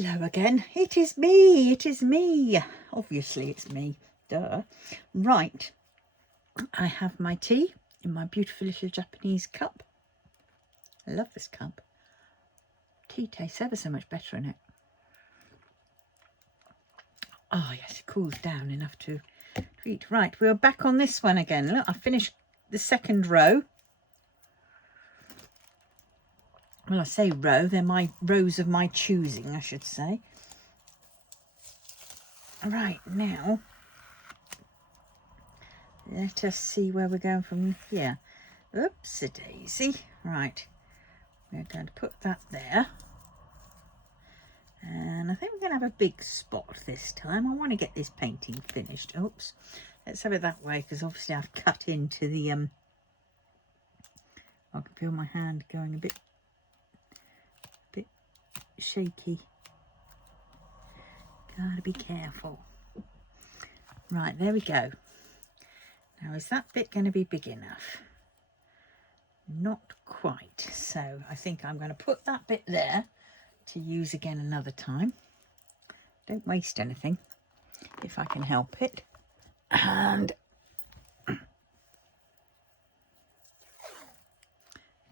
Hello again, it is me, obviously it's me, duh. Right, I have my tea in my beautiful little Japanese cup. I love this cup. Tea tastes ever so much better in it. Oh yes, it cools down enough to eat. Right, we're back on this one again. Look, I finished the second row. Well, I say row, they're my rows of my choosing, I should say. Right, now, let us see where we're going from here. Oops-a-daisy. Right, we're going to put that there. And I think we're going to have a big spot this time. I want to get this painting finished. Oops. Let's have it that way, because obviously I've cut into the... I can feel my hand going a bit shaky. Gotta be careful. Right, there we go. Now, is that bit going to be big enough? Not quite. So I think I'm going to put that bit there to use again another time. Don't waste anything if I can help it. And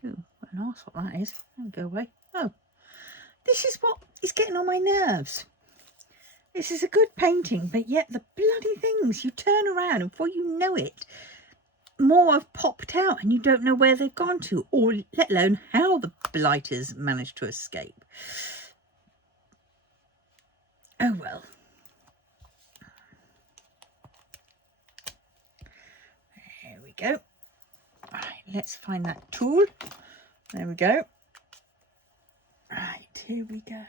ooh, what an arse what that is. That'll go away. Oh, this is what is getting on my nerves. This is a good painting, but yet the bloody things, you turn around and before you know it, more have popped out and you don't know where they've gone to, or let alone how the blighters managed to escape. Oh well. There we go. Right, let's find that tool. There we go. Right, here we go.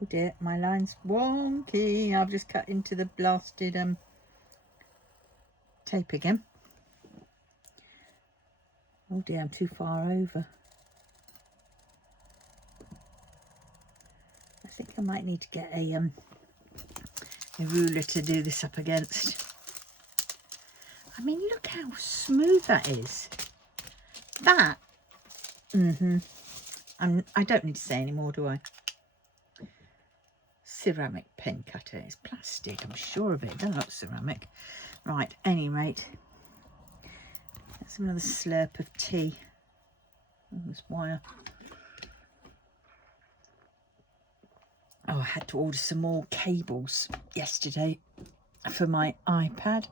Oh dear, my line's wonky. I've just cut into the blasted tape again. Oh dear, I'm too far over. I think I might need to get a ruler to do this up against. I mean, look how smooth that is. That, I don't need to say any more, do I? Ceramic pen cutter. It's plastic, I'm sure of it. It doesn't look ceramic. Right, any rate, that's another slurp of tea. Oh, this wire. Oh, I had to order some more cables yesterday for my iPad.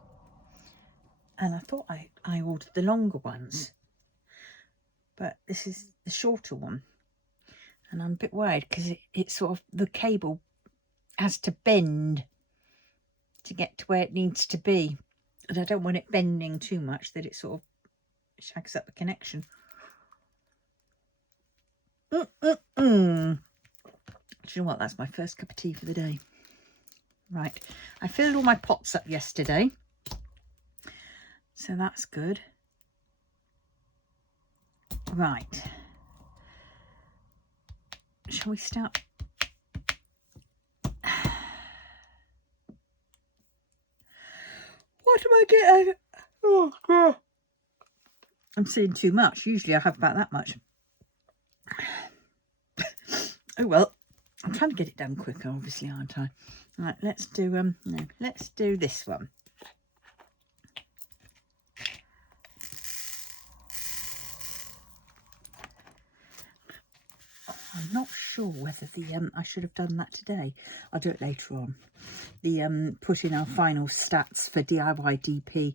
And I thought I ordered the longer ones. But this is the shorter one. And I'm a bit worried because it's sort of, the cable has to bend to get to where it needs to be. And I don't want it bending too much that it sort of shags up the connection. Do you know what? That's my first cup of tea for the day. Right. I filled all my pots up yesterday. So that's good. Right. Shall we start? What am I getting? Oh, God. I'm seeing too much. Usually I have about that much. Oh, well. I'm trying to get it done quicker, obviously, aren't I? Right, let's do, no, let's do this one. I'm not sure whether the, I should have done that today. I'll do it later on. The, put in our final stats for DIY DP.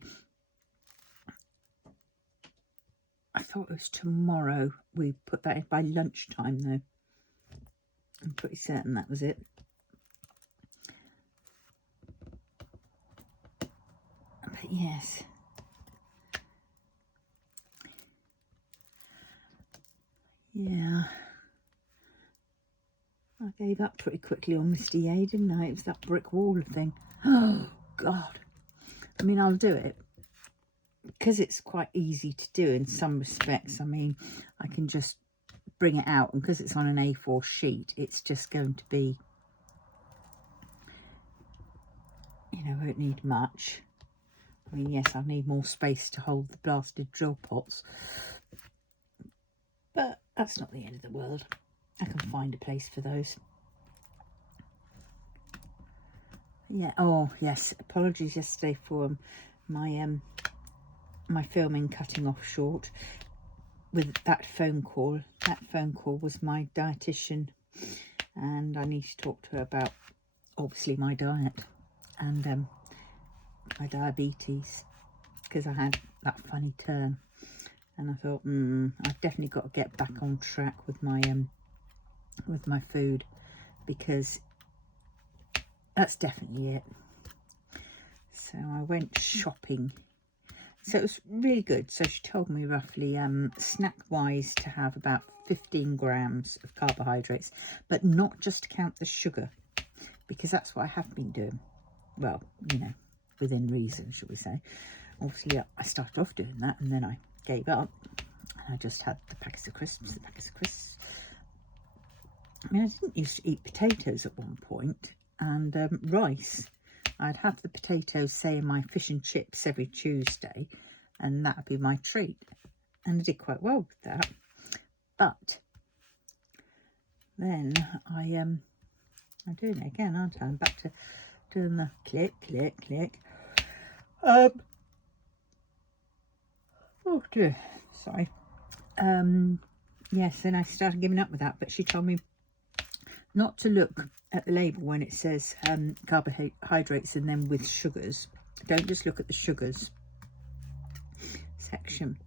I thought it was tomorrow. We put that in by lunchtime, though. I'm pretty certain that was it. But yes. Yeah. I gave up pretty quickly on Mr. Ye, didn't I? It was that brick wall thing. Oh, God. I mean, I'll do it. Because it's quite easy to do in some respects. I mean, I can just bring it out. And because it's on an A4 sheet, it's just going to be, you know, won't need much. I mean, yes, I'll need more space to hold the blasted drill pots. But That's not the end of the world. I can find a place for those. Yeah. Oh yes, apologies yesterday for my my filming cutting off short with that phone call. That phone call was my dietitian, and I need to talk to her about obviously my diet and my diabetes, because I had that funny turn, and I thought I've definitely got to get back on track with my food, because that's definitely it. So I went shopping. So it was really good. So she told me roughly snack wise to have about 15 grams of carbohydrates, but not just to count the sugar, because that's what I have been doing. Well, you know, within reason, should we say. Obviously I started off doing that, and then I gave up. I just had the packets of crisps. I mean, I didn't used to eat potatoes at one point, and rice. I'd have the potatoes, say, in my fish and chips every Tuesday, and that would be my treat. And I did quite well with that. But then I'm doing it again, aren't I? I'm back to doing the click. Oh dear, sorry. Yes, then I started giving up with that, but she told me not to look at the label when it says carbohydrates and then with sugars. Don't just look at the sugars section.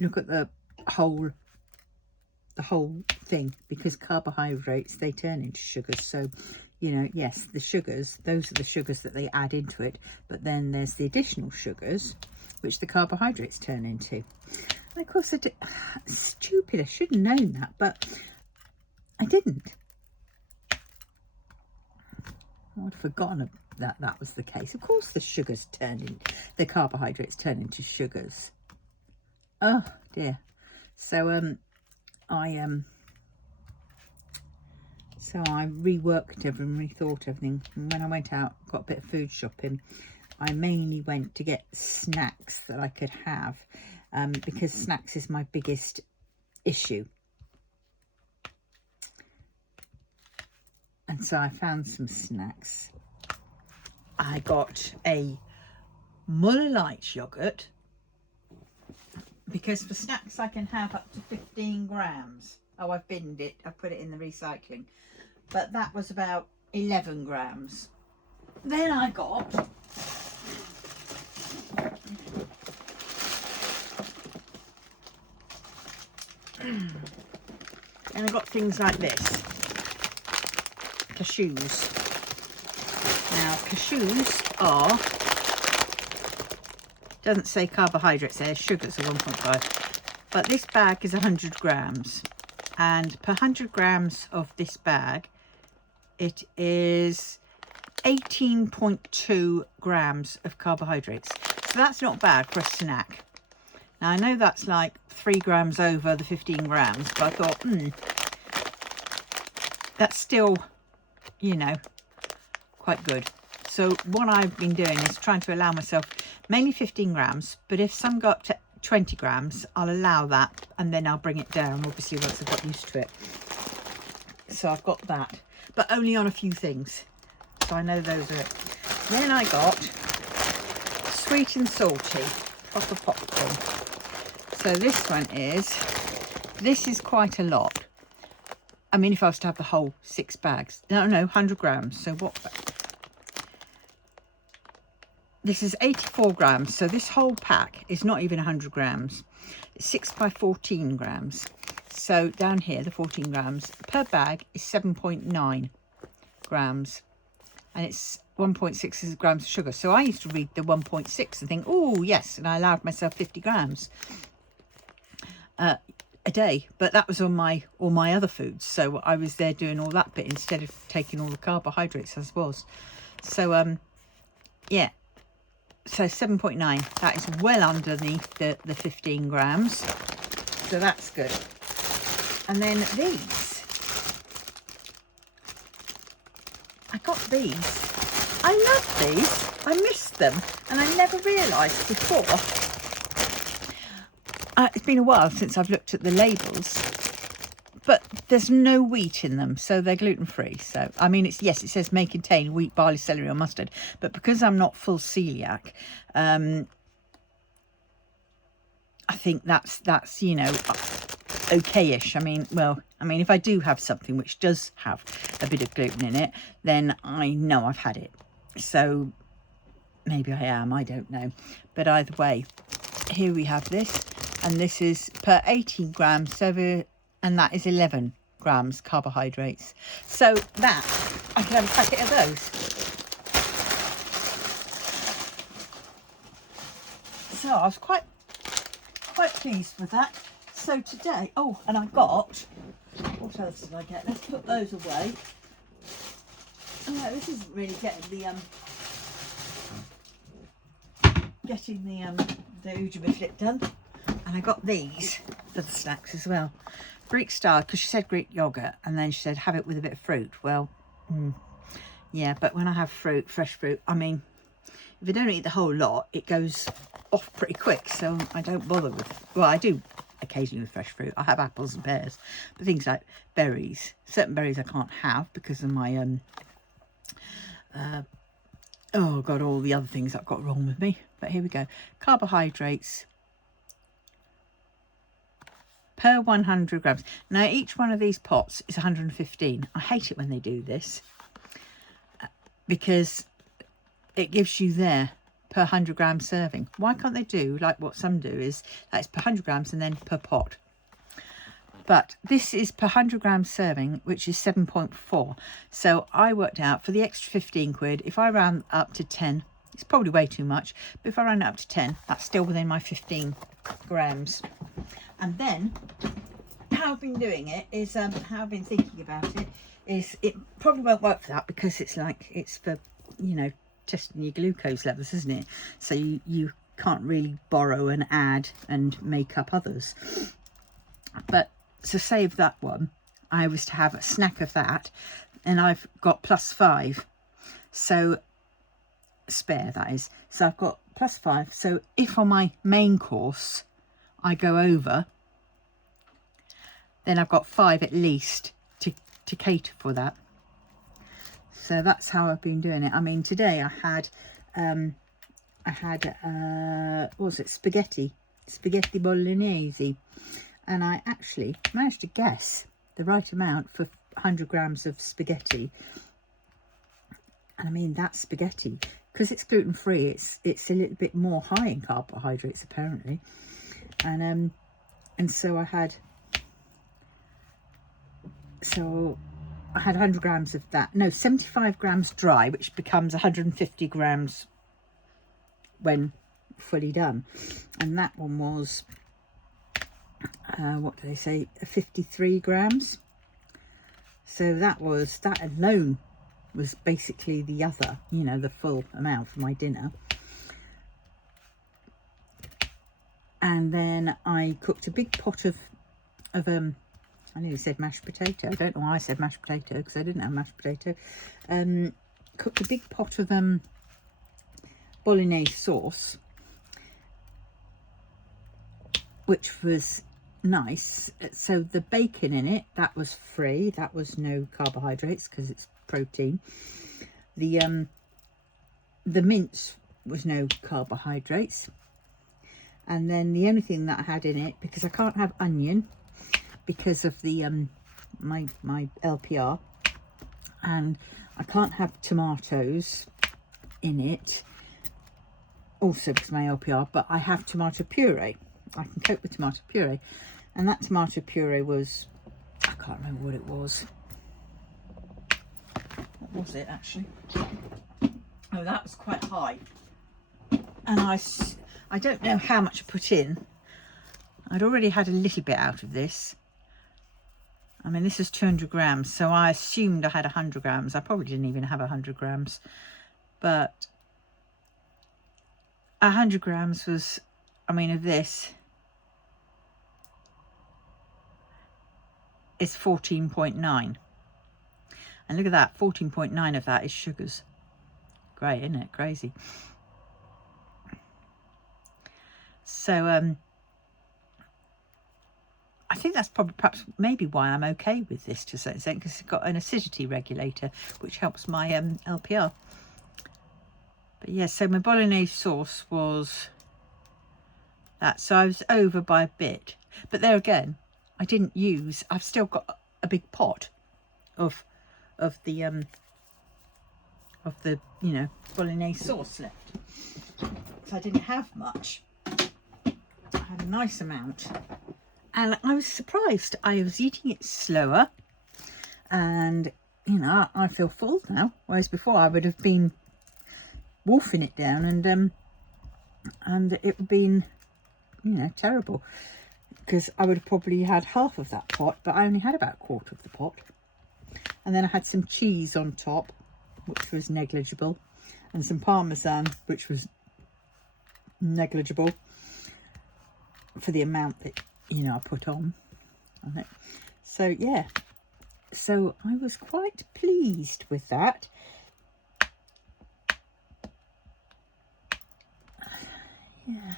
Look at the whole thing, because carbohydrates, they turn into sugars. So, you know, yes, the sugars, those are the sugars that they add into it, but then there's the additional sugars which the carbohydrates turn into. And of course, stupid, I should have known that, but I didn't. I'd forgotten that that was the case. Of course the carbohydrates turn into sugars. Oh dear. So I reworked everything, rethought everything. And when I went out, got a bit of food shopping, I mainly went to get snacks that I could have, because snacks is my biggest issue. And so I found some snacks. I got a Muller Light yogurt, because for snacks I can have up to 15 grams. Oh, I've binned it. I put it in the recycling. But that was about 11 grams. Then I got and I got things like this. Cashews. Now, cashews are, doesn't say carbohydrates there, sugars are 1.5, but this bag is 100 grams, and per 100 grams of this bag it is 18.2 grams of carbohydrates. So that's not bad for a snack. Now I know that's like 3 grams over the 15 grams, but I thought that's still, you know, quite good. So what I've been doing is trying to allow myself mainly 15 grams, but if some go up to 20 grams, I'll allow that, and then I'll bring it down, obviously, once I've got used to it. So I've got that, but only on a few things. So I know those are it. Then I got sweet and salty proper popcorn. So this is quite a lot. I mean, if I was to have the whole 6 bags, no, 100 grams. So what? This is 84 grams. So this whole pack is not even 100 grams. It's 6 by 14 grams. So down here, the 14 grams per bag is 7.9 grams. And it's 1.6 grams of sugar. So I used to read the 1.6 and think, oh, yes. And I allowed myself 50 grams a day. But that was on all my other foods. So I was there doing all that bit instead of taking all the carbohydrates as was. So, yeah. So 7.9, that is well underneath the 15 grams. So that's good. And then these. I got these. I love these. I missed them. And I never realised before. It's been a while since I've looked at the labels. but there's no wheat in them, so they're gluten-free. So, I mean, it's, yes, it says may contain wheat, barley, celery or mustard, but because I'm not full celiac, I think that's, you know, okay-ish. I mean, well, I mean, if I do have something which does have a bit of gluten in it, then I know I've had it. So maybe I am, I don't know. But either way, here we have this, and this is per 18 grams, so, and that is 11 grams carbohydrates. So that, I can have a packet of those. So I was quite pleased with that. So today, oh, and I got, what else did I get? Let's put those away. Oh no, this isn't really getting the Ujima done. And I got these for the snacks as well. Greek style, because she said Greek yogurt, and then she said have it with a bit of fruit. Well, yeah, but when I have fruit, fresh fruit, I mean, if I don't eat the whole lot, it goes off pretty quick, so I don't bother with, well, I do occasionally with fresh fruit. I have apples and pears, but things like berries, certain berries I can't have because of my oh god, all the other things I've got wrong with me. But here we go. Carbohydrates per 100 grams. Now each one of these pots is 115. I hate it when they do this because it gives you there per 100 gram serving. Why can't they do like what some do, is that's per 100 grams and then per pot? But this is per 100 grams serving, which is 7.4. So I worked out for the extra 15 quid, if I round up to 10, it's probably way too much, but if I round it up to 10, that's still within my 15 grams. And then how I've been doing it is, how I've been thinking about it is, it probably won't work for that because it's like, it's for, you know, testing your glucose levels, isn't it? So you can't really borrow and add and make up others. But to save that one, I was to have a snack of that, and I've got +5, so spare, that is. So I've got +5, so if on my main course I go over, then I've got 5 at least to cater for that. So that's how I've been doing it. I mean, today I had what was it, spaghetti bolognese, and I actually managed to guess the right amount for 100 grams of spaghetti. And I mean, that's spaghetti, because it's gluten-free, it's a little bit more high in carbohydrates apparently. And so I had 100 grams of that. No, 75 grams dry, which becomes 150 grams when fully done. And that one was, what do they say, 53 grams. So that alone was basically the other, you know, the full amount for my dinner. And then I cooked a big pot of I nearly said mashed potato. I don't know why I said mashed potato, because I didn't have mashed potato. Cooked a big pot of bolognese sauce, which was nice. So the bacon in it, that was free. That was no carbohydrates because it's protein. The mince was no carbohydrates. And then the only thing that I had in it, because I can't have onion because of the my LPR, and I can't have tomatoes in it also because of my LPR, but I have tomato puree. I can cope with tomato puree, and that tomato puree was, I can't remember what it was. What was it actually? Oh, that was quite high, and I don't know how much I put in. I'd already had a little bit out of this. I mean, this is 200 grams, so I assumed I had 100 grams. I probably didn't even have 100 grams, but 100 grams was, I mean, of this is 14.9. And look at that, 14.9 of that is sugars. Great, isn't it? Crazy. So, I think that's probably perhaps maybe why I'm okay with this to a certain extent, because it's got an acidity regulator which helps my LPR. But yeah, so my bolognese sauce was that, so I was over by a bit, but there again I didn't use, I've still got a big pot of the you know, bolognese sauce left, so I didn't have much. I had a nice amount, and I was surprised. I was eating it slower, and you know, I feel full now, whereas before I would have been wolfing it down, and it would have been, you know, terrible, because I would have probably had half of that pot, but I only had about a quarter of the pot. And then I had some cheese on top, which was negligible, and some parmesan, which was negligible for the amount that, you know, I put on it. So yeah, so I was quite pleased with that. Yeah.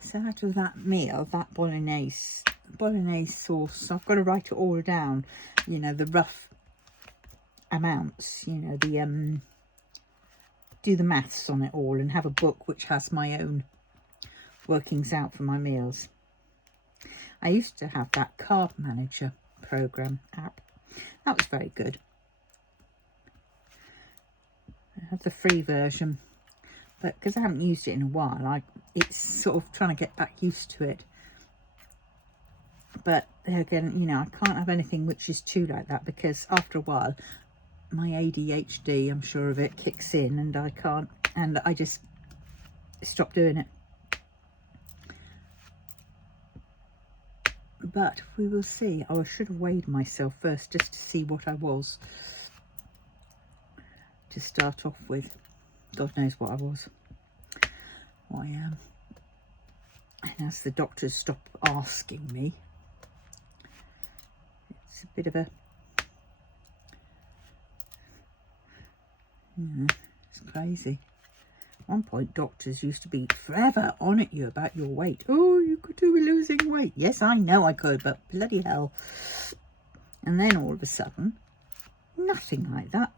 So out of that meal, that bolognese sauce, I've got to write it all down, you know, the rough amounts, you know, the do the maths on it all, and have a book which has my own workings out for my meals. I used to have that Carb Manager program app. That was very good. I have the free version, but because I haven't used it in a while, it's sort of trying to get back used to it. But there again, you know, I can't have anything which is too like that, because after a while my ADHD, I'm sure of it, kicks in, and I can't, and I just stop doing it. But we will see. Oh, I should have weighed myself first just to see what I was, to start off with. God knows what I was. I am. And as the doctors stop asking me, it's a bit of a, it's crazy. At one point, doctors used to be forever on at you about your weight. Oh, you could do with losing weight. Yes, I know I could, but bloody hell. And then all of a sudden, nothing like that.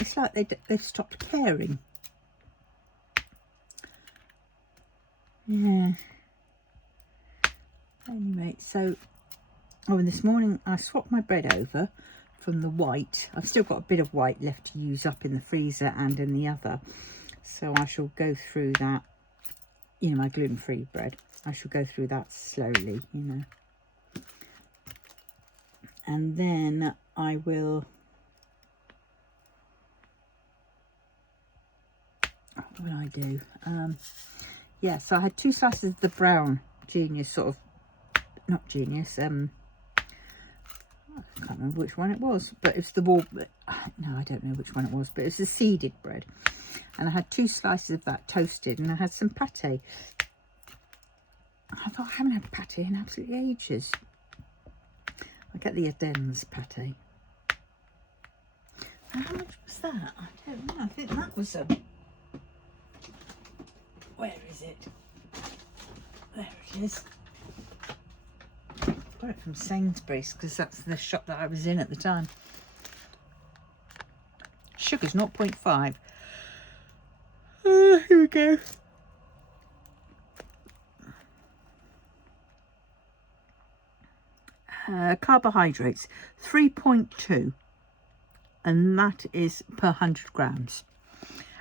It's like they've stopped caring. Yeah. Anyway, so, oh, and this morning I swapped my bread over from the white. I've still got a bit of white left to use up in the freezer and in the other. So I shall go through that, you know, my gluten-free bread. I shall go through that slowly, you know. And then I will, what will I do? Yeah, so I had 2 slices of the brown Genius, sort of, not Genius, I can't remember which one it was, but it's the wall, no, I don't know which one it was, but it's the seeded bread. And I had 2 slices of that toasted, and I had some pate. I thought, I haven't had pate in absolutely ages. I get the Ardennes pate. And how much was that? I don't know. I think that was a, where is it? There it is. Got it from Sainsbury's, because that's the shop that I was in at the time. Sugar's 0.5. Here we go. Carbohydrates 3.2, and that is per 100 grams,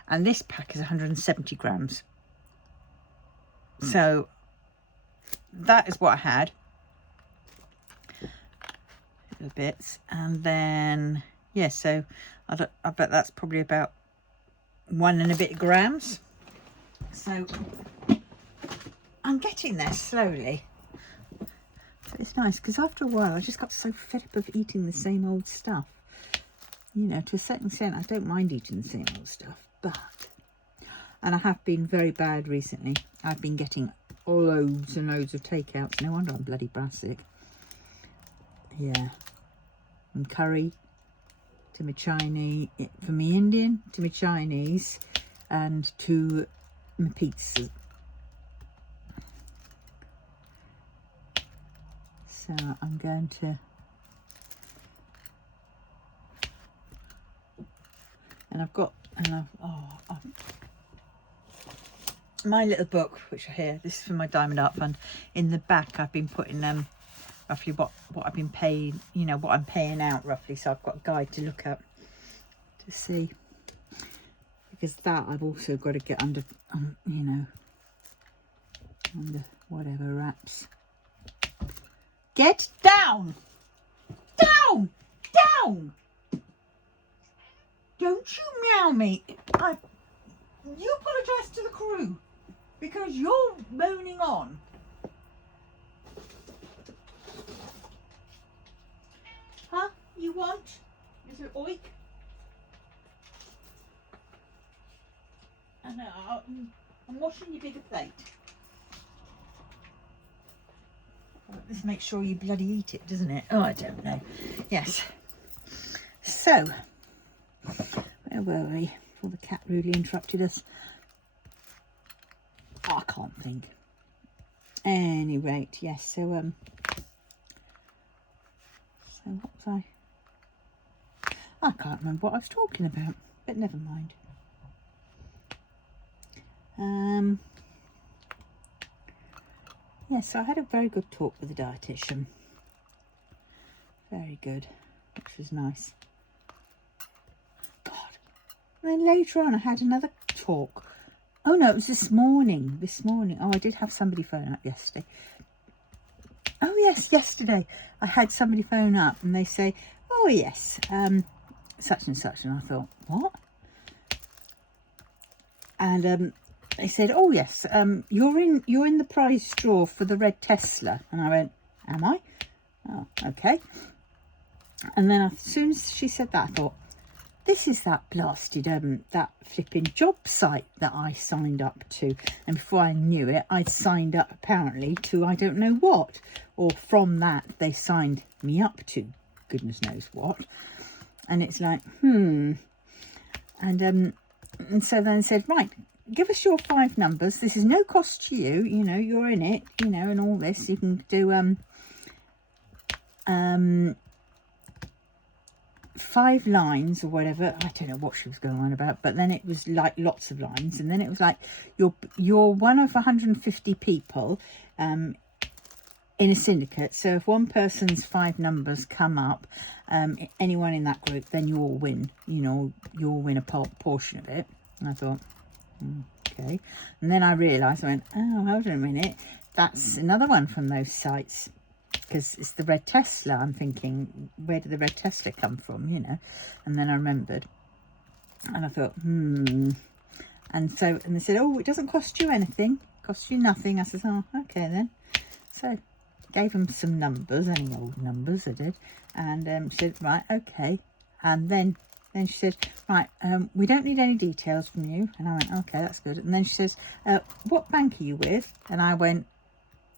and this pack is 170 grams. So that is what I had, little bits, and then yeah, so I bet that's probably about 1 and a bit grams. So I'm getting there slowly. But it's nice, because after a while I just got so fed up of eating the same old stuff. You know, to a certain extent I don't mind eating the same old stuff, but, and I have been very bad recently. I've been getting loads and loads of takeouts. No wonder I'm bloody brassic. Yeah. From curry to my Chinese, from my Indian to my Chinese, and to my pizza. So I'm going to, and I've got, my little book, which I hear, this is for my Diamond Art Fund. In the back, I've been putting roughly what I've been paying, you know, what I'm paying out roughly. So I've got a guide to look at to see, because that I've also got to get under, you know, under whatever wraps. Get down! Down! Down! Don't you meow me. You apologise to the crew because you're moaning on. Huh? You want? Is it oik? And I'm washing your bigger plate. This makes sure you bloody eat it, doesn't it? Oh, I don't know. Yes. So, where were we before the cat rudely interrupted us? Oh, I can't think. Any rate, yes. So what was I can't remember what I was talking about, but never mind. Yes, I had a very good talk with the dietitian. Very good, which was nice. God. And then later on I had another talk. Oh no, it was this morning. Oh, I did have somebody phone up yesterday. Oh yes, yesterday I had somebody phone up and they say, oh yes, such and such. And I thought, what? And they said, oh yes, you're in the prize draw for the red Tesla. And I went, am I? Oh, okay. And then as soon as she said that, I thought, this is that blasted that flipping job site that I signed up to. And before I knew it, I'd signed up apparently to I don't know what, or from that they signed me up to goodness knows what. And it's like, and so then said, right, give us your 5 numbers. This is no cost to you, you know, you're in it, you know, and all this. You can do 5 lines or whatever. I don't know what she was going on about, but then it was like lots of lines, and then it was like you're one of 150 people in a syndicate. So if one person's 5 numbers come up, anyone in that group, then you'll win. You know, you'll win a portion of it. And I thought, okay. And then I realised, I went, oh, hold on a minute, that's another one from those sites. Because it's the red Tesla. I'm thinking, where did the red Tesla come from, you know? And then I remembered. And I thought, And they said, oh, it doesn't cost you anything. Costs you nothing. I said, oh, okay then. So gave them some numbers, any old numbers I did. And she said, right, okay. And then she said, right, we don't need any details from you. And I went, okay, that's good. And then she says, what bank are you with? And I went,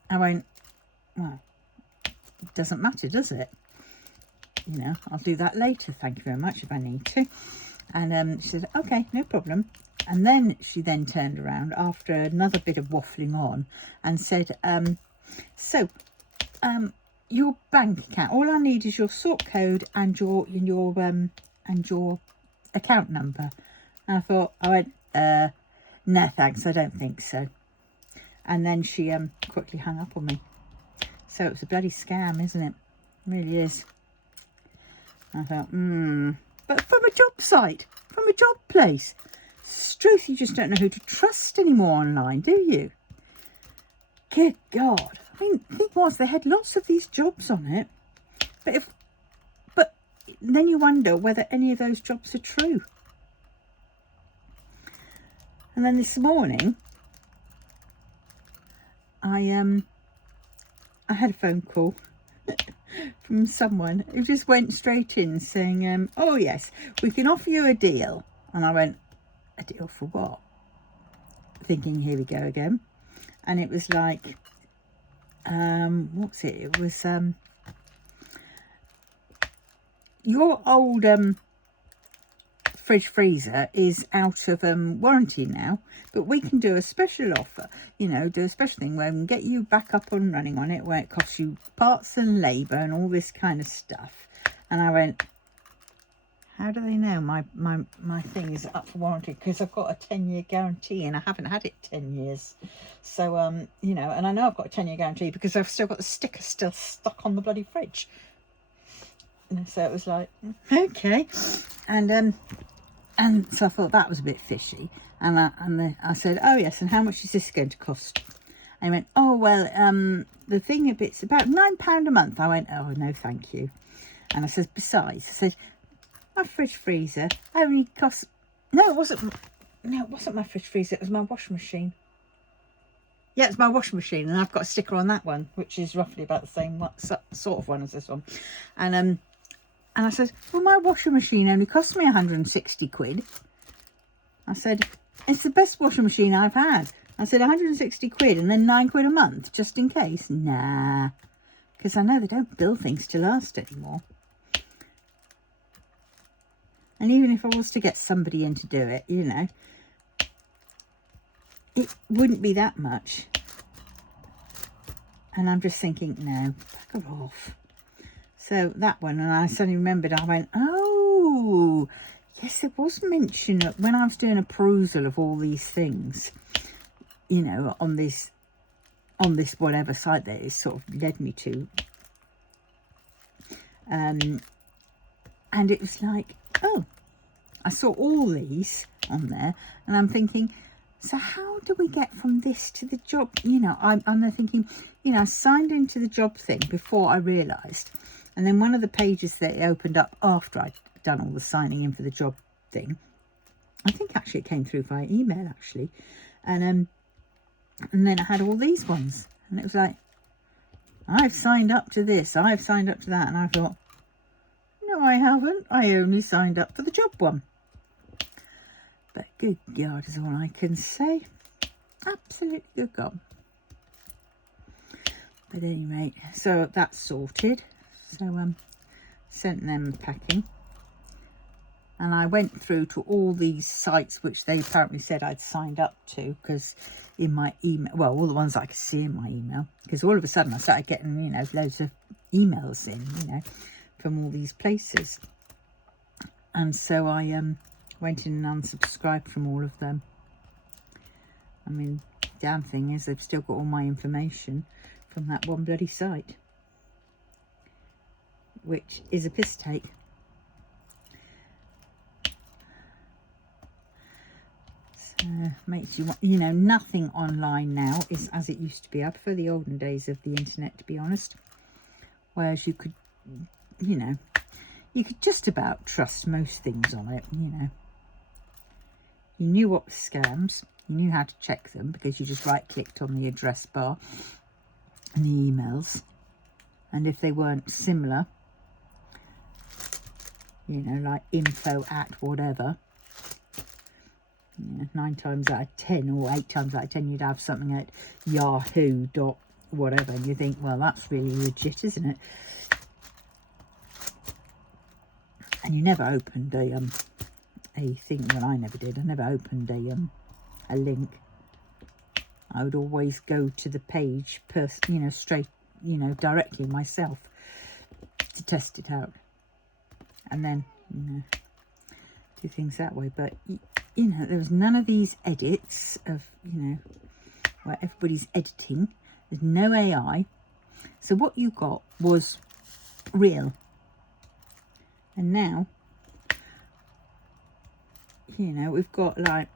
well, it doesn't matter, does it? You know, I'll do that later, thank you very much, if I need to. And she said, okay, no problem. And then she then turned around after another bit of waffling on and said, your bank account, all I need is your sort code and your account number. And I went, no thanks, I don't think so. And then she quickly hung up on me. So it was a bloody scam, isn't it? It really is. I thought, but from a job site, from a job place. Struth, you just don't know who to trust anymore online, do you? Good God. I mean, the thing was, they had lots of these jobs on it. But then you wonder whether any of those jobs are true. And then this morning, I had a phone call from someone who just went straight in saying, oh yes, we can offer you a deal. And I went, a deal for what? Thinking, here we go again. And it was like, what's it? It was your old fridge freezer is out of warranty now, but we can do a special offer, you know, do a special thing where we can get you back up and running on it, where it costs you parts and labour and all this kind of stuff. And I went, how do they know my thing is up for warranty? Because I've got a 10-year guarantee and I haven't had it 10 years. So, you know, and I know I've got a 10-year guarantee because I've still got the sticker still stuck on the bloody fridge. And so it was like, okay. And so I thought that was a bit fishy. And I said, oh yes, and how much is this going to cost? And he went, oh well, the thing if it's about £9 a month. I went, oh no, thank you. And I said, besides, I said, my fridge freezer only costs, no, it wasn't my fridge freezer, it was my washing machine. Yeah, it's my washing machine, and I've got a sticker on that one, which is roughly about the same sort of one as this one. And I said, well, my washing machine only cost me 160 quid. I said, it's the best washing machine I've had. I said, 160 quid and then 9 quid a month, just in case. Nah, because I know they don't build things to last anymore. And even if I was to get somebody in to do it, you know, it wouldn't be that much. And I'm just thinking, no, back off. So that one, and I suddenly remembered, I went, oh, yes, there was mention of, when I was doing a perusal of all these things, you know, on this whatever site that it sort of led me to. And it was like, oh, I saw all these on there, and I'm thinking, so how do we get from this to the job? You know, I'm there thinking, you know, I signed into the job thing before I realised. And then one of the pages that it opened up after I'd done all the signing in for the job thing, I think actually it came through via email actually. And then I had all these ones. And it was like, I've signed up to this, I've signed up to that. And I thought, no, I haven't. I only signed up for the job one. But good God is all I can say. Absolutely good God. But anyway, so that's sorted. So sent them packing. And I went through to all these sites which they apparently said I'd signed up to, because in my email, well, all the ones I could see in my email, because all of a sudden I started getting, you know, loads of emails in, you know, from all these places. And so I went in and unsubscribed from all of them. I mean, damn thing is they've still got all my information from that one bloody site, which is a piss take. So makes you, you know, nothing online now is as it used to be. I prefer the olden days of the internet, to be honest, whereas you could, you know, you could just about trust most things on it, you know. You knew what was scams, you knew how to check them because you just right-clicked on the address bar and the emails. And if they weren't similar, you know, like info at whatever, you know, 9 times out of 10 or 8 times out of 10 you'd have something at yahoo dot whatever, and you think, well, that's really legit, isn't it? And you never opened a thing. Well, I never did. I never opened a link. I would always go to the page, you know, straight, you know, directly myself to test it out, and then, you know, do things that way. But you know, there was none of these edits of, you know, where everybody's editing. There's no AI. So what you got was real. And now, you know, we've got, like,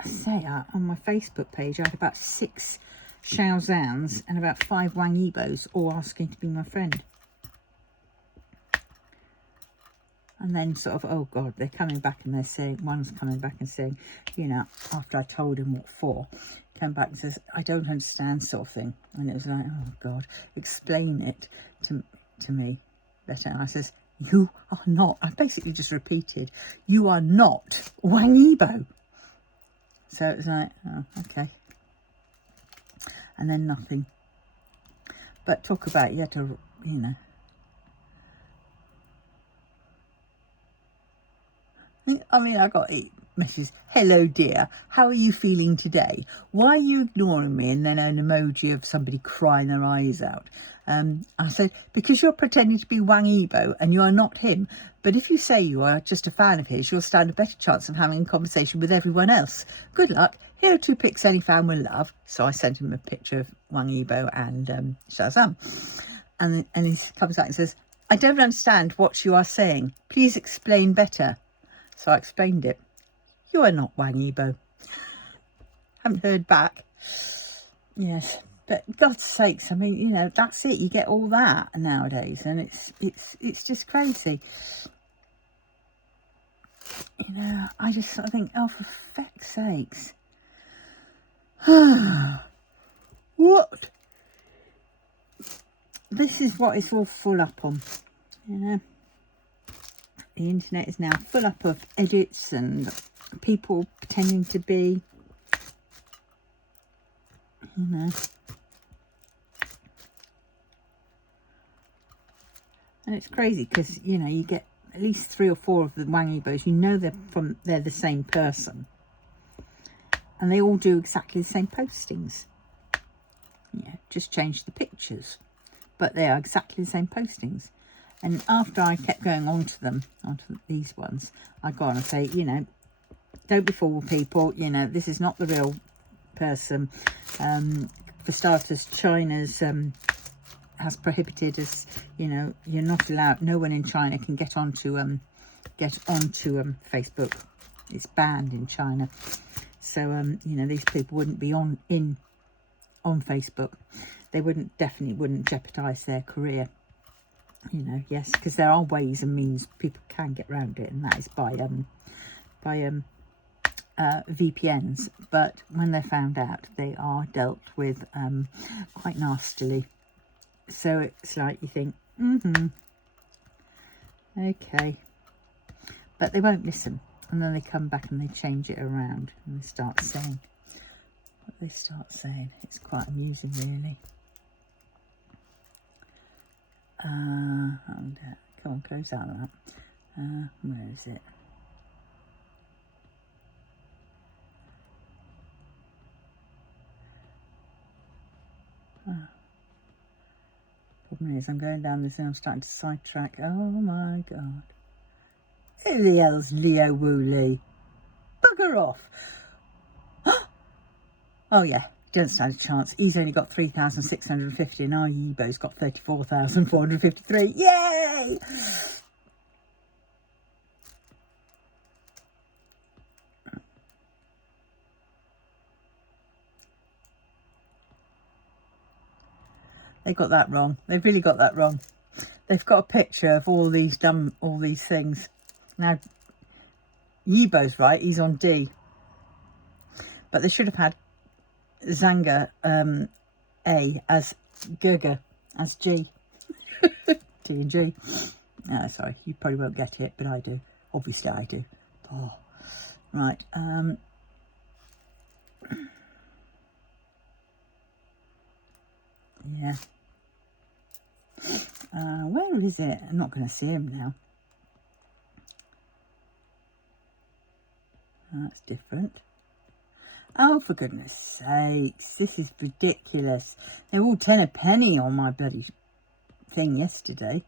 I say, on my Facebook page, I had about 6 Xiaozans and about 5 Wang Yibos all asking to be my friend. And then sort of, oh God, they're coming back and they're saying, one's coming back and saying, you know, after I told him what for, came back and says, I don't understand, sort of thing. And it was like, oh God, explain it to me better. And I says, you are not, I basically just repeated, you are not Wang Yibo. So it was like, oh, okay. And then nothing. But talk about, you had to, you know. I mean, I got messages. Hello, dear. How are you feeling today? Why are you ignoring me? And then an emoji of somebody crying their eyes out. I said, because you're pretending to be Wang Yibo and you are not him. But if you say you are just a fan of his, you'll stand a better chance of having a conversation with everyone else. Good luck. Here are 2 pics any fan will love. So I sent him a picture of Wang Yibo and Shazam. And he comes out and says, I don't understand what you are saying. Please explain better. So I explained it. You are not Wang Yibo. Haven't heard back. Yes, but God's sakes, I mean, you know, that's it. You get all that nowadays, and it's just crazy. You know, I think, oh, for feck's sakes. What? This is what it's all full up on, you know. The internet is now full up of edits and people pretending to be, you know. And it's crazy because, you know, you get at least 3 or 4 of the Wang Yibos, you know they're the same person. And they all do exactly the same postings. Yeah, just change the pictures. But they are exactly the same postings. And after I kept going onto these ones, I go on and say, you know, don't be fooled, people. You know, this is not the real person. For starters, China's has prohibited us. You know, you're not allowed. No one in China can get onto Facebook. It's banned in China. So you know, these people wouldn't be on Facebook. They definitely wouldn't jeopardise their career. You know, yes, because there are ways and means people can get around it, and that is by VPNs. But when they're found out, they are dealt with quite nastily. So it's like you think, okay, but they won't listen, and then they come back and they change it around and they start saying what they start saying. It's quite amusing, really. And come on, close out of that. Where is it? Problem is, I'm going down this and I'm starting to sidetrack. Oh my god. Who the hell's Leo Woolley? Bugger off. Oh yeah, don't stand a chance. He's only got 3,650 and our Yibo's got 34,453. Yay! They got that wrong. They've really got that wrong. They've got a picture of all these things. Now, Yibo's right. He's on D. But they should have had Zanga A as Gurga as G. T and G. Sorry, you probably won't get it, but I do. Obviously, I do. Oh, right. Yeah. Where is it? I'm not going to see him now. That's different. Oh, for goodness sakes. This is ridiculous. They were all 10 a penny on my bloody thing yesterday.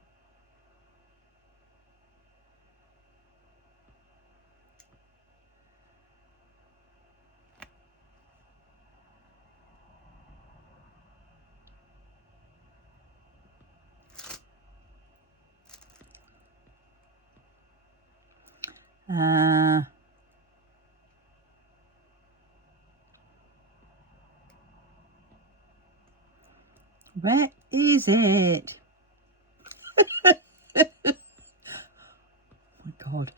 Where is it? Oh my god.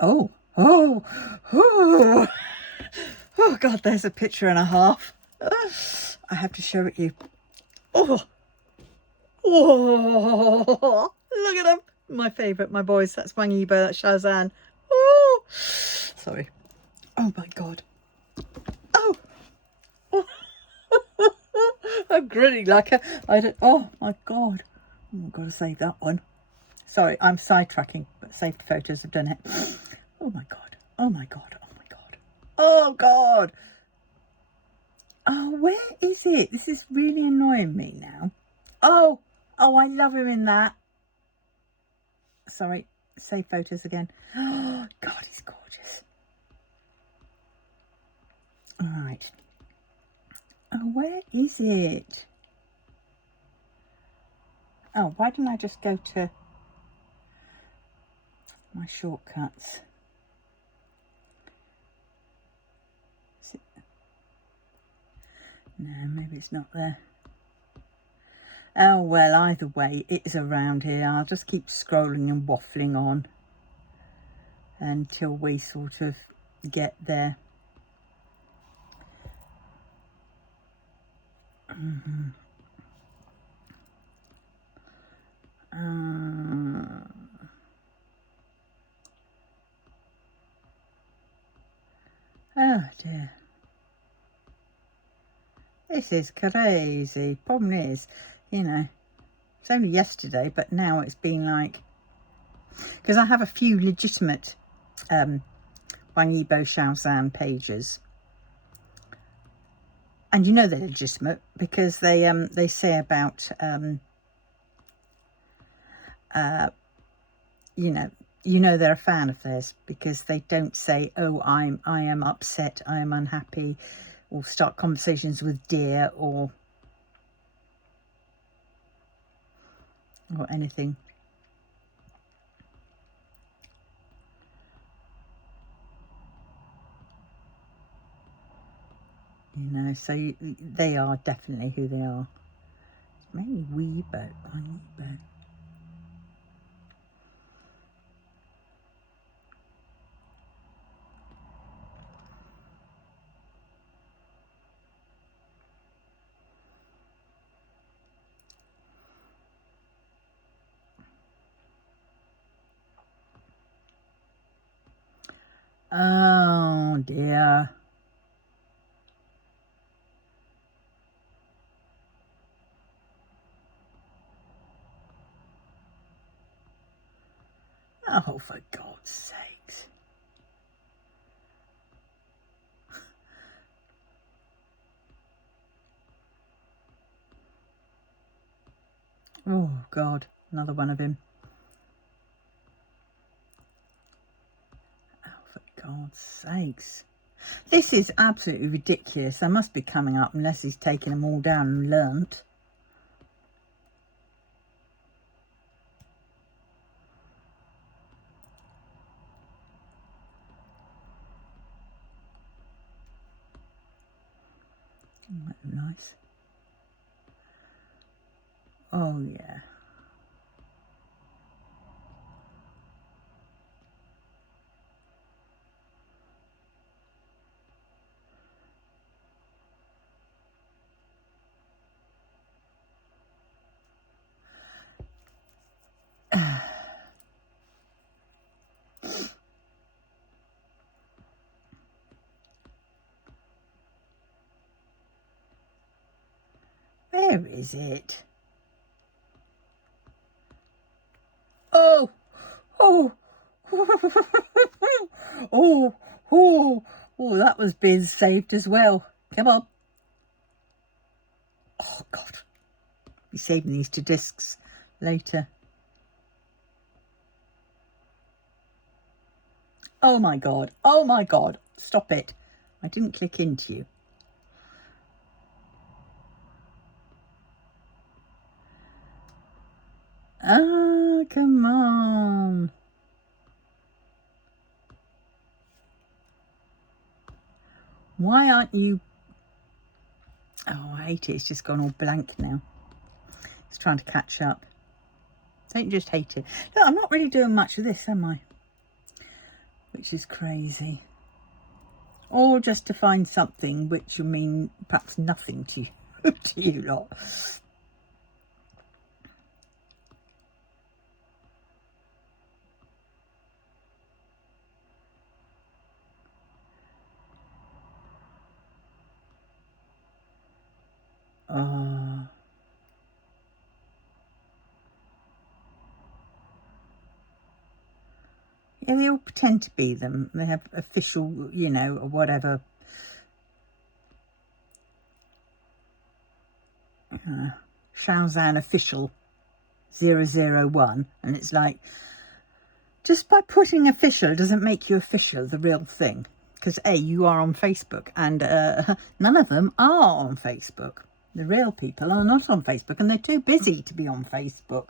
Oh god, there's a picture and a half. I have to show it you. Oh, look at them. My favourite, my boys. That's Wang Yibo, that's Shazam. Oh, sorry. Oh my god. Oh. I'm grinning like I don't. Oh my god. Oh, I've got to save that one. Sorry, I'm sidetracking, but saved photos have done it. Oh my God. Oh my God. Oh my God. Oh God. Oh, where is it? This is really annoying me now. Oh, I love him in that. Sorry, save photos again. Oh, God, he's gorgeous. All right. Oh, where is it? Oh, why didn't I just go to my shortcuts? No, maybe it's not there. Oh, well, either way, it is around here. I'll just keep scrolling and waffling on until we sort of get there. Oh, dear. This is crazy. Problem is, you know, it's only yesterday, but now it's been like... Because I have a few legitimate Wanyibo Shaozan pages. And you know they're legitimate because they say about, you know they're a fan of theirs because they don't say, oh, I am upset, I am unhappy, or start conversations with dear or anything. You know, so they are definitely who they are. Maybe Weibo. Oh dear. Oh, for God's sakes. Oh, God. Another one of him. Oh, for God's sakes. This is absolutely ridiculous. They must be coming up unless he's taken them all down and learnt. Oh, that's nice. Oh, yeah. Where is it? Oh! Oh! Oh! Oh! Oh, that was being saved as well. Come on. Oh, God. Be saving these to discs later. Oh, my God. Oh, my God. Stop it. I didn't click into you. Ah, come on. Why aren't you... Oh, I hate it. It's just gone all blank now. It's trying to catch up. Don't just hate it. No, I'm not really doing much of this, am I? Which is crazy. Or just to find something which will mean perhaps nothing to you, to you lot. they all pretend to be them. They have official, you know, or whatever. Shaozan official 001, and it's like, just by putting official doesn't make you official, the real thing. Because A, you are on Facebook, and none of them are on Facebook. The real people are not on Facebook, and they're too busy to be on Facebook.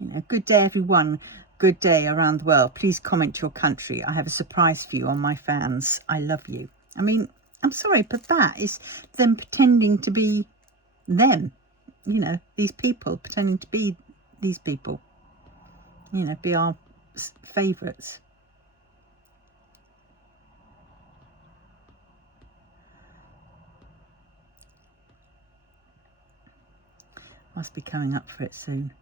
You know, good day everyone, good day around the world. Please comment your country. I have a surprise for you on my fans. I love you. I mean, I'm sorry, but that is them pretending to be them. You know, these people pretending to be these people. You know, be our favourites. Must be coming up for it soon.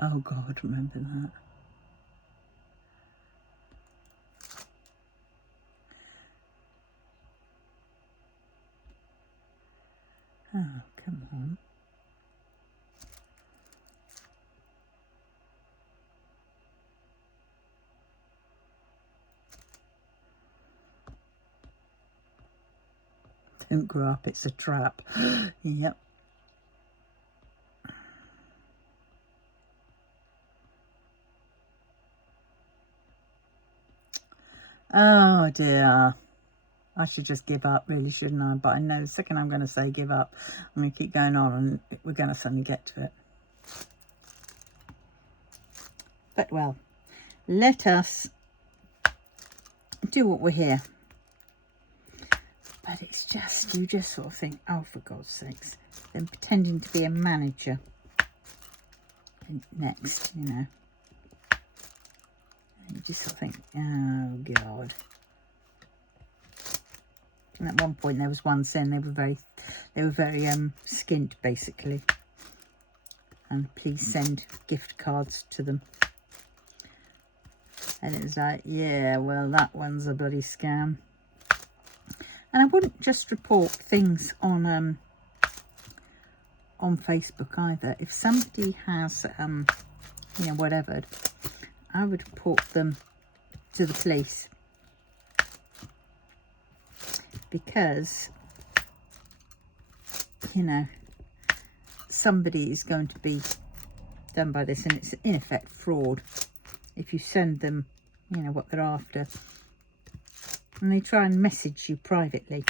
Oh God, remember that. Oh, come on. Don't grow up, it's a trap. Yep. Oh dear. I should just give up, really, shouldn't I? But I know the second I'm going to say give up, I'm going to keep going on and we're going to suddenly get to it. But, well, let us do what we're here. But it's just, you just sort of think, oh, for God's sakes, then pretending to be a manager next, you know. You just sort of think, oh, God. And at one point there was one saying they were very skint, basically. And please send gift cards to them. And it was like, yeah, well, that one's a bloody scam. And I wouldn't just report things on Facebook either. If somebody has, you know, whatever, I would report them to the police. Because, you know, somebody is going to be done by this, and it's in effect fraud if you send them, you know, what they're after, and they try and message you privately,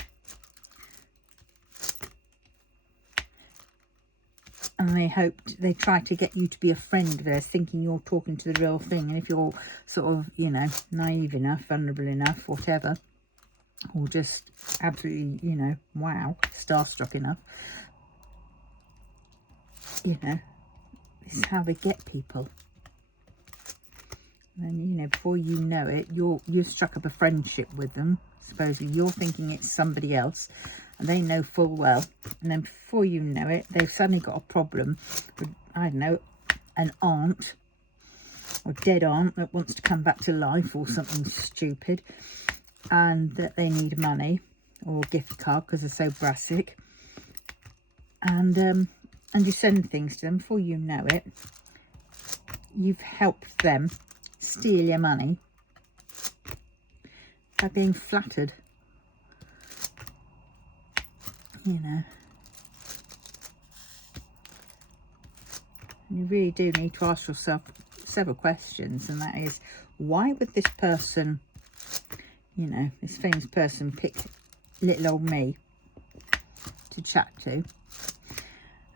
and they try to get you to be a friend of theirs, thinking you're talking to the real thing. And if you're sort of, you know, naive enough, vulnerable enough, whatever, or just absolutely, you know, wow, starstruck enough, you know, this is how they get people. And, you know, before you know it, you've struck up a friendship with them. Supposedly you're thinking it's somebody else, and they know full well. And then before you know it, they've suddenly got a problem with, I don't know, an aunt or dead aunt that wants to come back to life or something stupid, and that they need money or a gift card because they're so brassic. And you send things to them. Before you know it, you've helped them steal your money by being flattered, you know. And you really do need to ask yourself several questions, and that is, why would this person, you know, this famous person, pick little old me to chat to?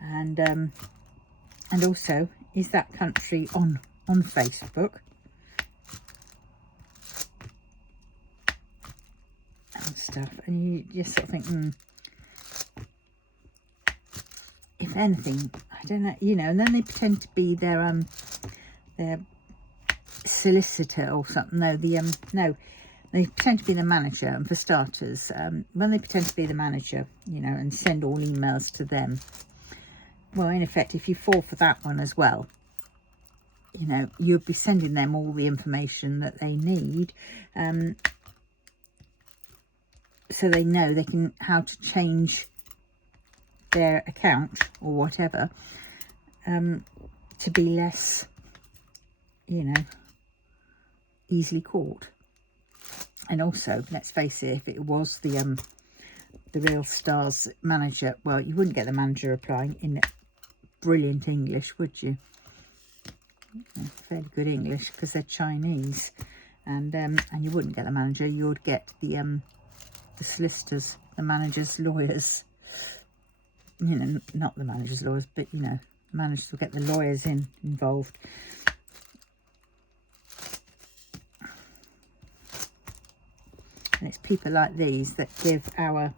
And also, is that country on Facebook? And stuff. And you just sort of think, if anything, I don't know, you know. And then they pretend to be their solicitor or something. No, no, they pretend to be the manager. And for starters, when they pretend to be the manager, you know, and send all emails to them, well, in effect, if you fall for that one as well, you know, you'll be sending them all the information that they need, so they know they can how to change their account or whatever, to be less, you know, easily caught. And also, let's face it, if it was the Real Stars manager, well, you wouldn't get the manager replying in brilliant English, would you? Fairly good English, because they're Chinese, and you wouldn't get the manager. You would get the solicitors, the manager's lawyers. You know, not the manager's lawyers, but you know, managers will get the lawyers involved. And it's people like these that give our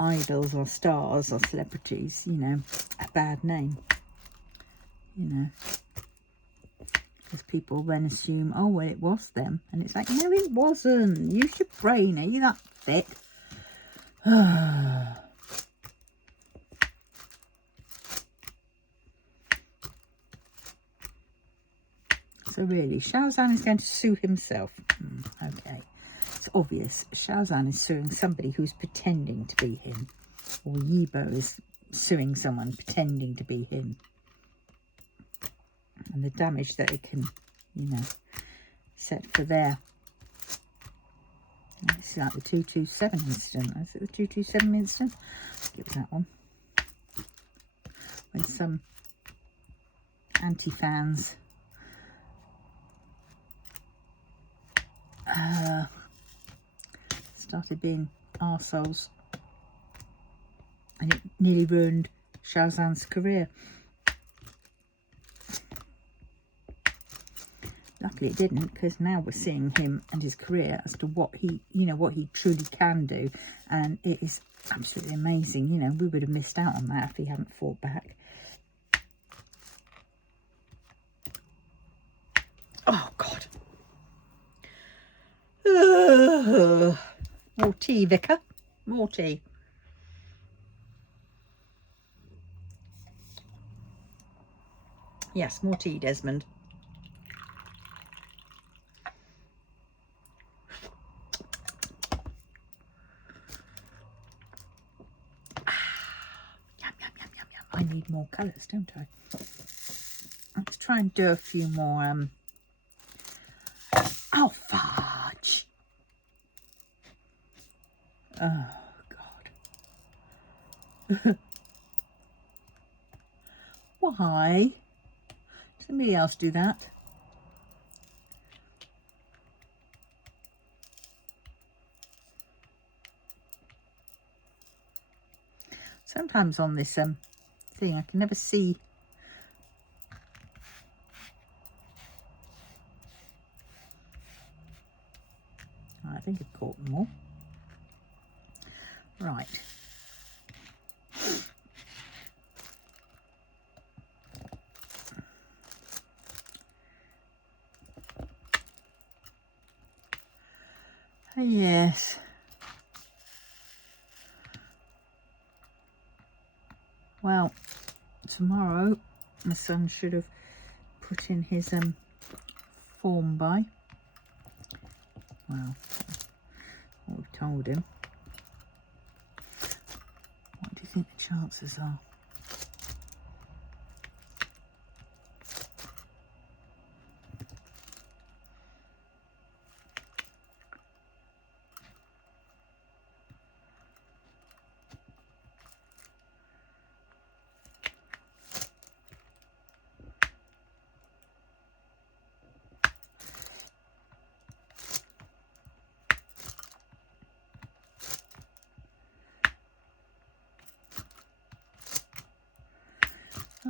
idols or stars or celebrities, you know, a bad name. You know, because people then assume, oh, well, it was them. And it's like, no, it wasn't. Use your brain. Are you that thick? So really, Xiaozhan is going to sue himself. Okay, it's obvious. Xiaozhan is suing somebody who's pretending to be him. Or Yibo is suing someone pretending to be him. And the damage that it can, you know, set for their... This is like the 227 incident. Is it the 227 incident? I think it was that one. When some anti-fans started being arseholes, and it nearly ruined Xiaozhan's career. Luckily it didn't, because now we're seeing him and his career as to what he, you know, what he truly can do, and it is absolutely amazing. You know, we would have missed out on that if he hadn't fought back. Oh God. More tea, Vicar. More tea. Yes, more tea, Desmond. Yum, yum, yum, yum, yum. I need more colours, don't I? Let's try and do a few more. Oh, fudge. Oh, God. Why? Somebody else do that. Sometimes on this thing, I can never see. I think I've caught them all. Right. Yes. Well, tomorrow my son should have put in his form by. Well, what we've told him. What do you think the chances are?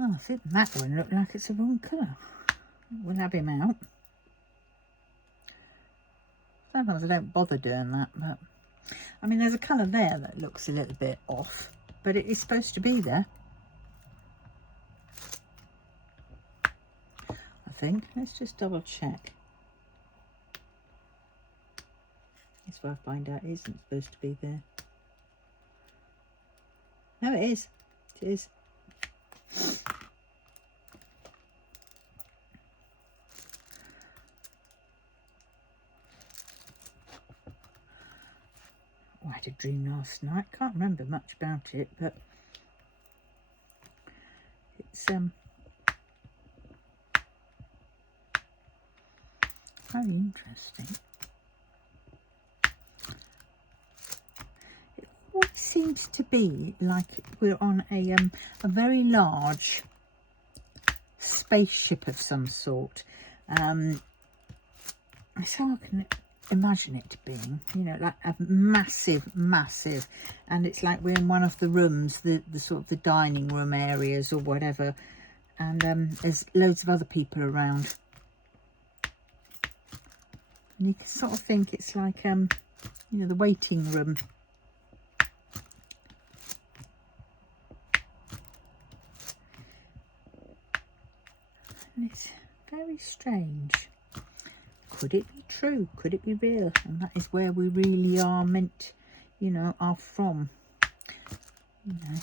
Oh, I think that one looked like it's the wrong colour. We'll have him out. Sometimes I don't bother doing that, but I mean, there's a colour there that looks a little bit off, but it is supposed to be there. I think. Let's just double check. That's what I find out it isn't supposed to be there. No, it is. It is. had a dream last night. Can't remember much about it, but it's very interesting. It always seems to be like we're on a very large spaceship of some sort. That's how I can imagine it being, you know, like a massive, and it's like we're in one of the rooms, the sort of the dining room areas or whatever, and there's loads of other people around. And you can sort of think it's like, you know, the waiting room. And it's very strange. Could it be true? Could it be real? And that is where we really are meant, you know, are from. You know.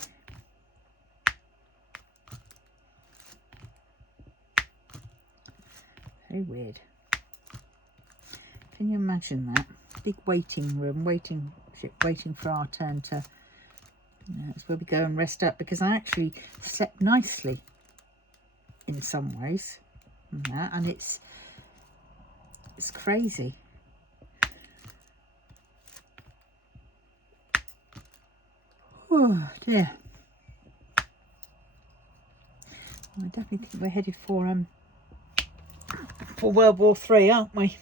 Very weird. Can you imagine that? Big waiting room, waiting for our turn to, you know, it's where we go and rest up, because I actually slept nicely in some ways. And it's crazy. Oh dear. I definitely think we're headed for World War III, aren't we?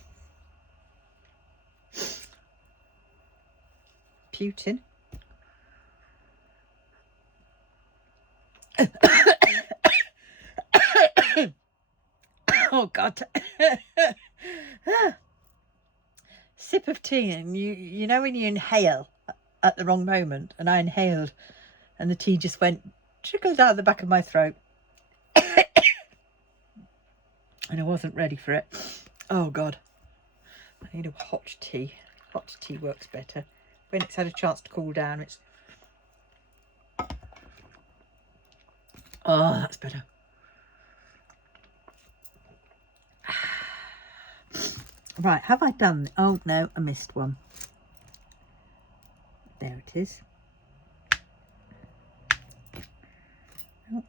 Putin. Oh God. Sip of tea, and you know when you inhale at the wrong moment, and I inhaled and the tea just went trickled out the back of my throat. And I wasn't ready for it. Oh God. I need a hot tea. Hot tea works better. When it's had a chance to cool down, it's... Oh, that's better. Right, have I done... Oh, no, I missed one. There it is. Oh.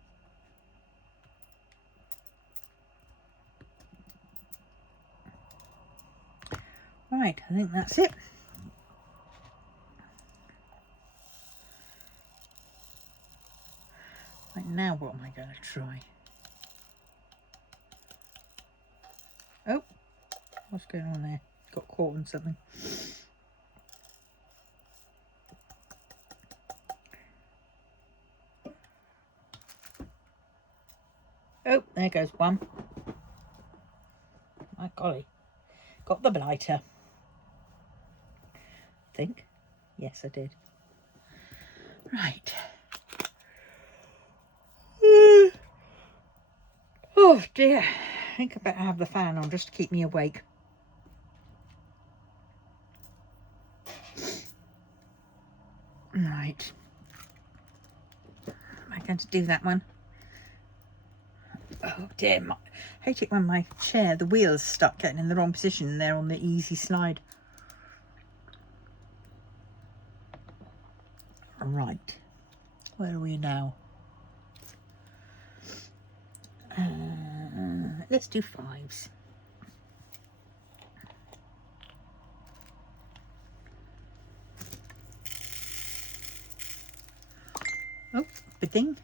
Right, I think that's it. Right, now what am I going to try? Oh, what's going on there? Got caught on something. Oh, there goes one. My golly. Got the blighter. I think. Yes, I did. Right. Oh dear. I think I better have the fan on just to keep me awake. Right. Am I going to do that one? Oh dear. I hate it when my chair, the wheels start getting in the wrong position and they're on the easy slide. Right. Where are we now? Let's do 5s. Oh, ba-ding.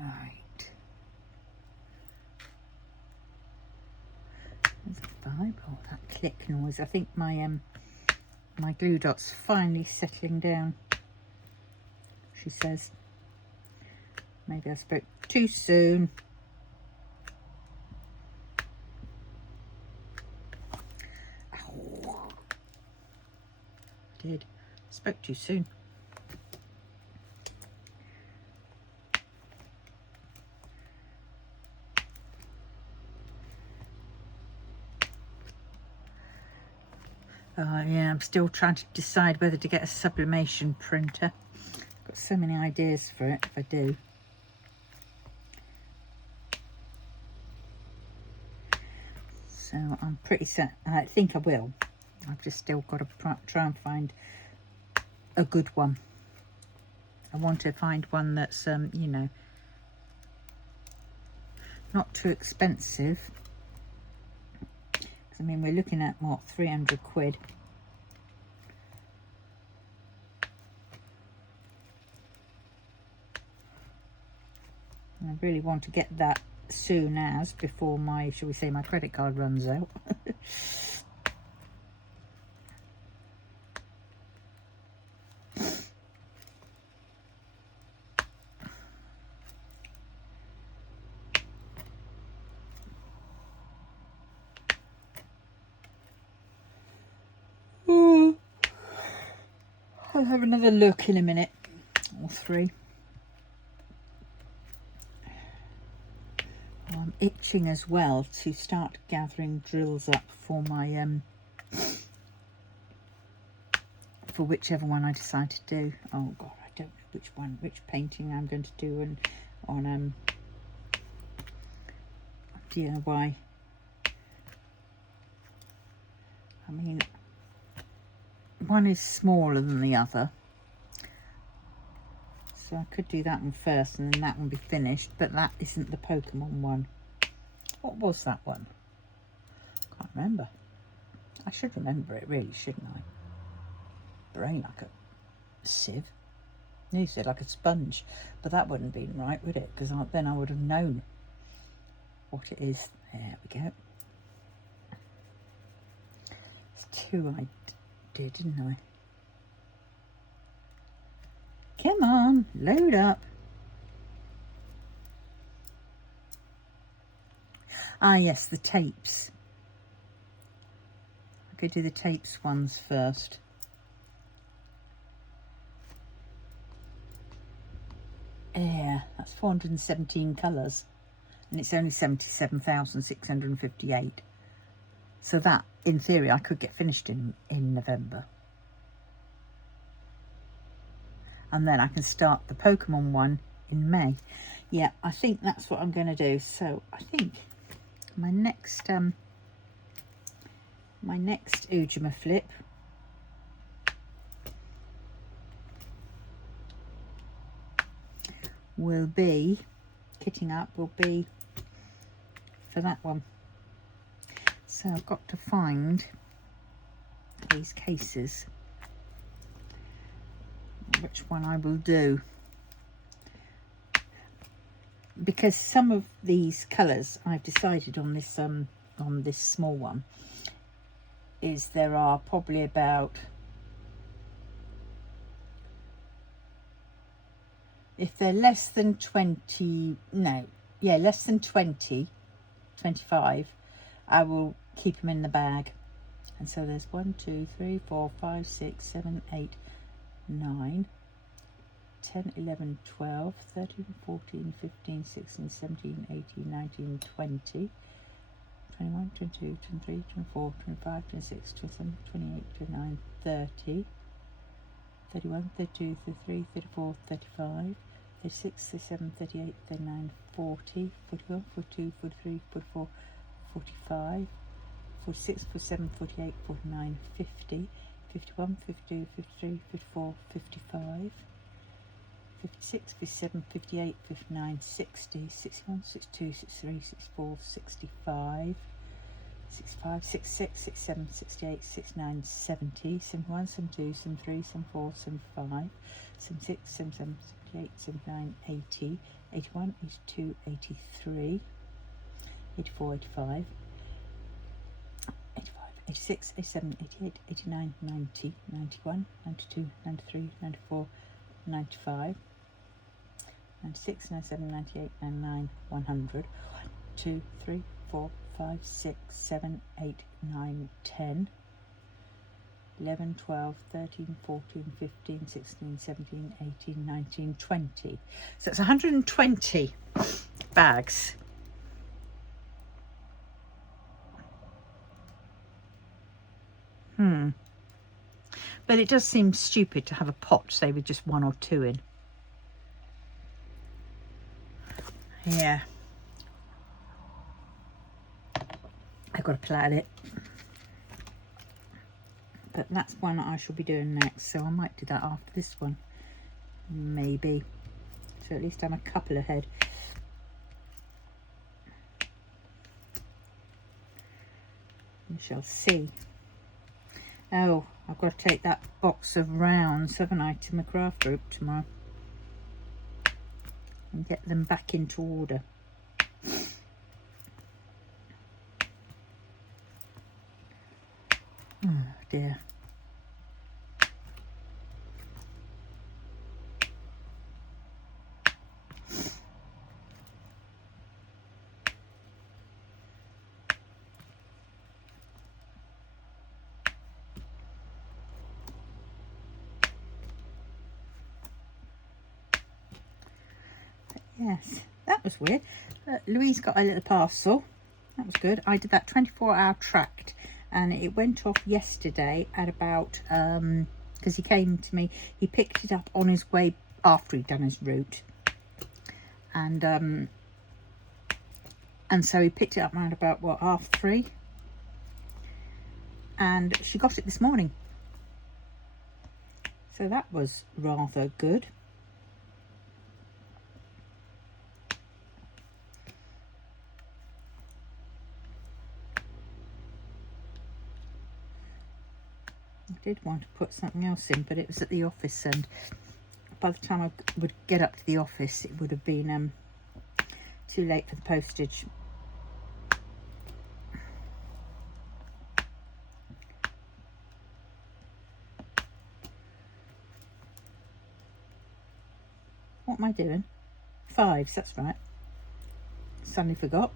Right. There's a 5. Oh, that click noise. I think my my glue dot's finally settling down. She says. Maybe I spoke too soon. Ow. Did. Spoke too soon. Yeah, I'm still trying to decide whether to get a sublimation printer. Got so many ideas for it if I do. So So I'm pretty set. I think I will. I've just still got to try and find a good one. I want to find one that's, you know, not too expensive. I mean, we're looking at, what, 300 quid. And I really want to get that soon as, before my, shall we say, my credit card runs out. I'll have another look in a minute, or three. I'm itching as well to start gathering drills up for my for whichever one I decide to do. Oh god, I don't know which painting I'm going to do on DIY. I mean, one is smaller than the other, so I could do that one first and then that one be finished, but that isn't the Pokemon one. What was that one? Can't remember. I should remember it really, shouldn't I? Brain like a sieve. You said like a sponge, but that wouldn't have been right, would it? Because then I would have known what it is. There we go. It's two I did, didn't I? Come on, load up. Ah, yes, the tapes. I could do the tapes ones first. Yeah, that's 417 colours. And it's only 77,658. So that, in theory, I could get finished in November. And then I can start the Pokemon one in May. Yeah, I think that's what I'm going to do. So I think my next Ujima flip will be, kitting up will be for that one. So I've got to find these cases, which one I will do, because some of these colours I've decided on this small one is there are probably about, if they're less than 20, no, yeah, less than 20, 25, I will keep them in the bag. And so there's 1, 2, 3, 4, 5, 6, 7, 8, 9, 10, 11, 12, 13, 14, 15, 16, 17, 18, 19, 20, 21, 22, 23, 24, 25, 26, 27, 28, 29, 30, 31, 32, 33, 34, 35, 36, 37, 38, 39, 40, 41, 42, 43, 44, 45, 46, 47, 48, 49, 50, 51, 52, 53, 54, 55, 56, 57, 58, 59, 60, 61, 62, 63, 64, 65, 65, 66, 67, 68, 69, 70, 71, 72, 73, 74, 75, 76, 77, 78, 79, 80, 81, 82, 83, 84, 85, 86, 87, 88, 89, 90, 91, 92, 93, 94, 95, 96, 97, 98, 99, 100, 1, 2, 3, 4, 5, 6, 7, 8, 9, 10, 11, 12, 13, 14, 15, 16, 17, 18, 19, 20. So it's 120 bags. But it does seem stupid to have a pot, say, with just 1 or 2 in. Yeah. Of got to plait it. But that's one I shall be doing next, so I might do that after this one, maybe. So at least I'm a couple ahead. We shall see. Oh, I've got to take that box of rounds, haven't I, to my craft group tomorrow. And get them back into order. Oh dear. Yes, that was weird. Louise got a little parcel. That was good. I did that 24-hour tract, and it went off yesterday at about, because he came to me, he picked it up on his way after he'd done his route. And so he picked it up around about, what, 3:30? And she got it this morning. So that was rather good. I did want to put something else in, but it was at the office, and by the time I would get up to the office, it would have been too late for the postage. What am I doing? 5s, that's right. Suddenly forgot.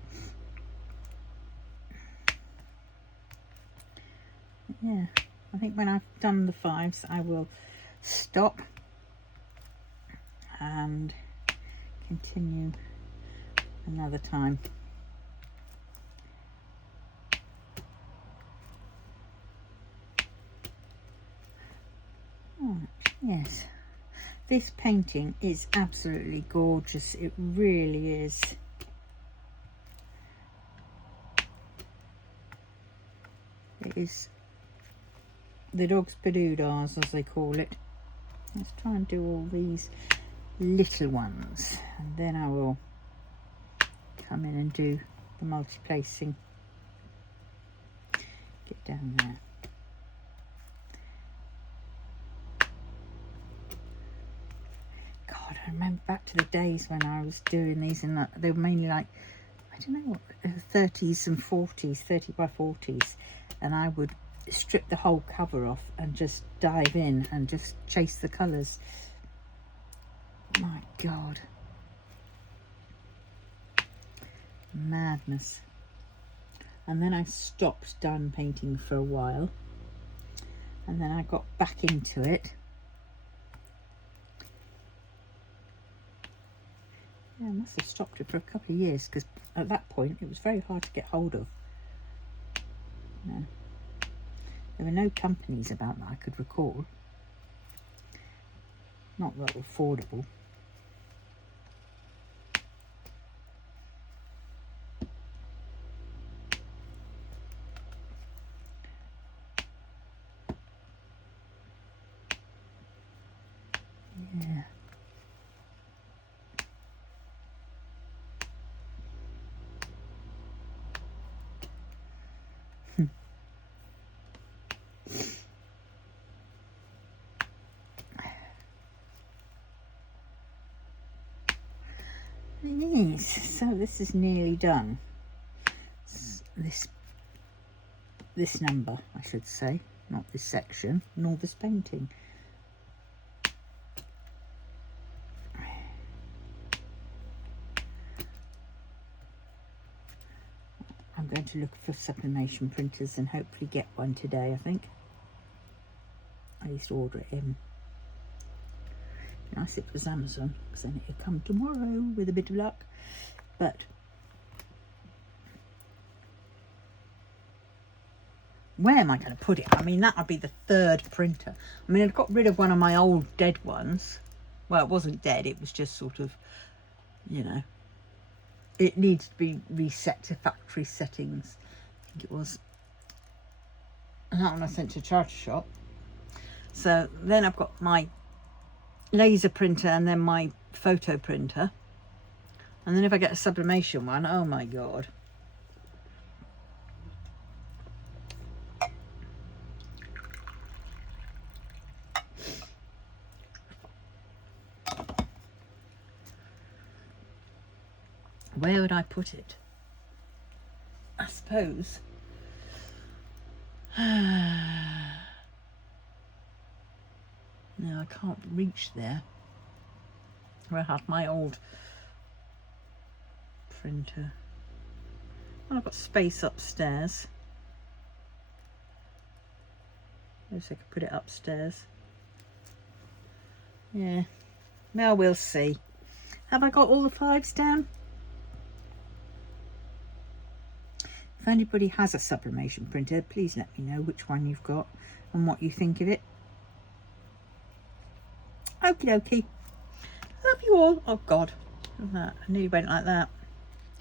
Yeah, I think when I've done the 5s, I will stop and continue another time. Oh, yes, this painting is absolutely gorgeous. It really is. It is the dog's padoodars, as they call it. Let's try and do all these little ones, and then I will come in and do the multi-placing. Get down there. God, I remember back to the days when I was doing these, and they were mainly like, I don't know what, 30s and 40s, 30 by 40s, and I would strip the whole cover off and just dive in and just chase the colours. My God, madness. And then I stopped done painting for a while, and then I got back into it. Yeah, I must have stopped it for a couple of years, because at that point it was very hard to get hold of. No. There were no companies about that I could recall. Not that affordable. Yeah. Yes, so this is nearly done. This number, I should say, not this section, nor this painting. I'm going to look for sublimation printers and hopefully get one today, I think. I used to order it in. Nice if it was Amazon, because then it would come tomorrow with a bit of luck. But where am I going to put it? I mean, that would be the 3rd printer. I mean, I'd got rid of one of my old dead ones. Well, it wasn't dead, it was just sort of, you know, it needs to be reset to factory settings. think it was. And that one I sent to Charter Shop. So then I've got my laser printer and then my photo printer. And then if I get a sublimation one, oh my God. Where would I put it? I suppose. No, I can't reach there. Where I have my old printer. Well, I've got space upstairs. Maybe I could put it upstairs. Yeah. Well, we'll see. Have I got all the 5s down? If anybody has a sublimation printer, please let me know which one you've got and what you think of it. Okie dokie. Love you all. Oh God, I nearly went like that.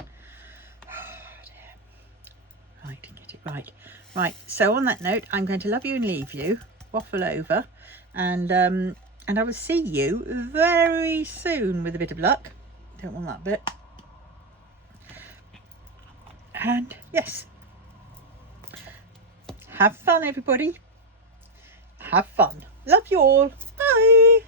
Oh dear. Right, get it right. Right, so on that note, I'm going to love you and leave you. Waffle over, and I will see you very soon with a bit of luck. Don't want that bit. And yes, have fun everybody. Have fun. Love you all. Bye.